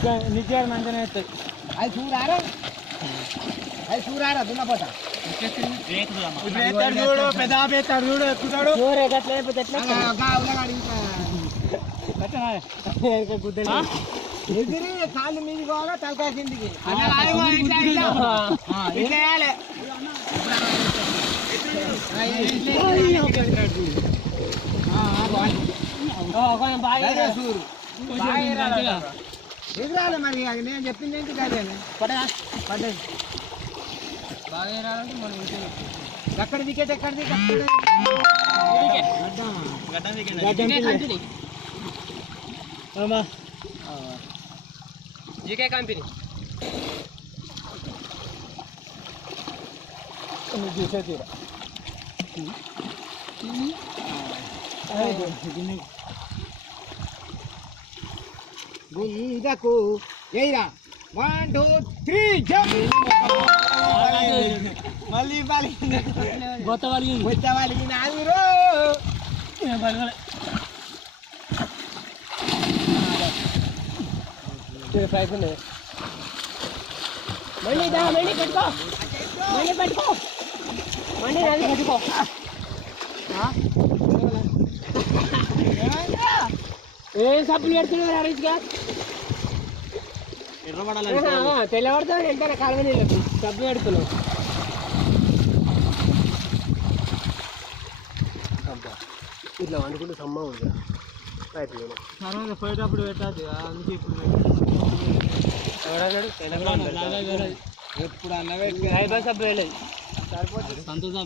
నిజాలు మంచిగానే వస్తాయి. అది చూడారా, అది చూడారా దున్నపోతా చూడు పెద్ద పెడతాడు చూడు ఎక్కుతాడు ఎగిరి కాళ్ళు మీది పోగా తలకాయ కిందికి ఎగిరాలి మరి. నేను చెప్పింది ఏంటి కాదు పడ్డది బాగా ఎగరాలంటే మనం ఎక్కడ వికెట్ ఎక్కడిది జీకే కంపెనీ చూసే తీరా గుంజకు ఎయిరా 1 2 3 జంప్ మళ్ళీ గొత్త వాళ్ళకి నాదిరో మళ్ళీ పెట్టుకో మళ్ళీ నాది పెట్టుకో ఏం సబ్బులు పెడుతున్నారు హరీష్గా తెల్లవాడుతుంది వెళ్తాను కాలువ నీళ్ళకు సబ్బు పెడుతున్నావు ఇట్లా వండుకుంటే సమ్మ ఉంది తర్వాత పోయేటప్పుడు పెట్టదు అందుకే ఇప్పుడు ఎప్పుడు అన్న సబ్బు వెళ్ళదు సంతోష్